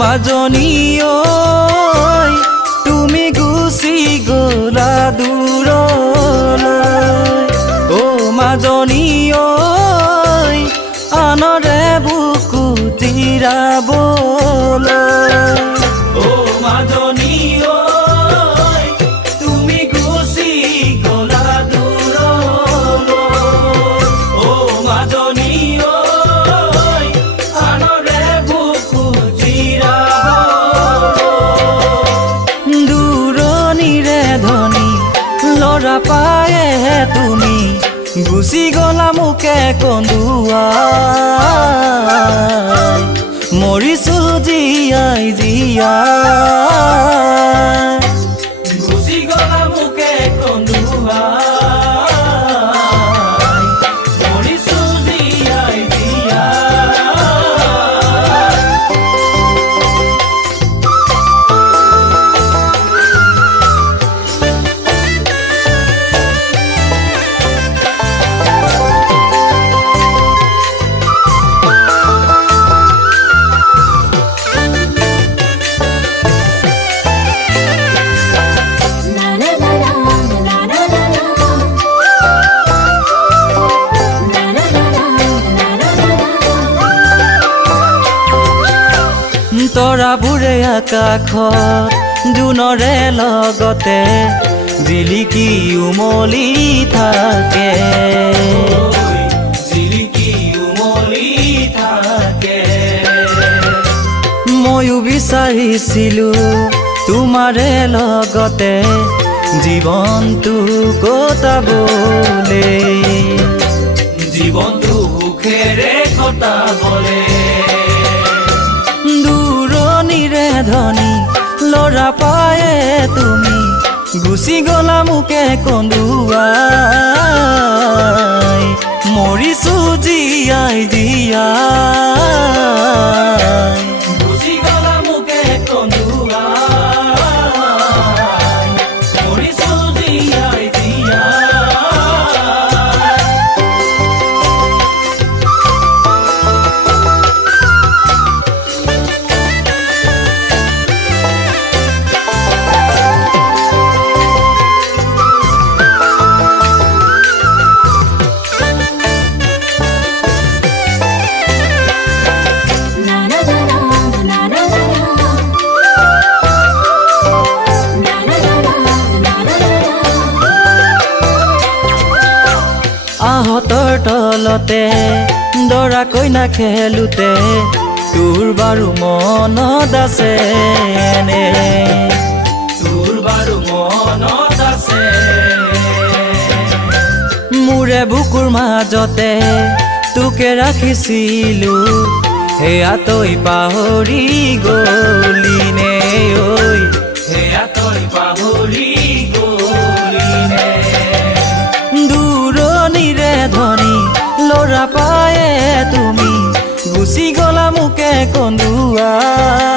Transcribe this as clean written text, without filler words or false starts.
মাজনী ঐ তুমি গুচি গলা দূৰলৈ ও মাজনী ঐ আনৰে বুকু তিৰাবলৈ ও মাজনী ঐ তুমি গুচি গলা দূৰলৈ ও মাজনী ঐ আনৰে বুকু লৰা পায়ে তুমি গুচি গলা মোকে কন্দুৱাই মৰিছো জীয়াই জীয়াই গুচি গলা মোকে কন্দুৱাই মৰিছো জীয়াই তৰাবোৰে আকাশত জোনৰে লগতে জিলিকি উমলি থাকে জিলিকি উমলি থাকে ময়ো বিচাৰিছিলো তোমাৰে লগতে জীৱনটো কটাবলে জীৱনটো সুখেৰে কটাবলে ধনী লৰা পায়ে তুমি গুচি গলা মোকে কন্দুৱাই মৰিছো জীয়াই জীয়াই গুচি গলা মোকে কন্দুৱাই মৰিছো জীয়াই জীয়াই আহতৰ তলতে দৰা কইনা খেলোতে তোৰ বাৰু মনত আছে নে তোৰ বাৰু মনত আছে মোৰে বুকুৰ মাজতে তোকে ৰাখিছিলো হেয়া তই পাহৰি গলি নে ঐ হেয়া তই পাহৰি গলি নে ধনী লৰা পায়ে তুমি গুচি গলা মোকে কন্দুৱাই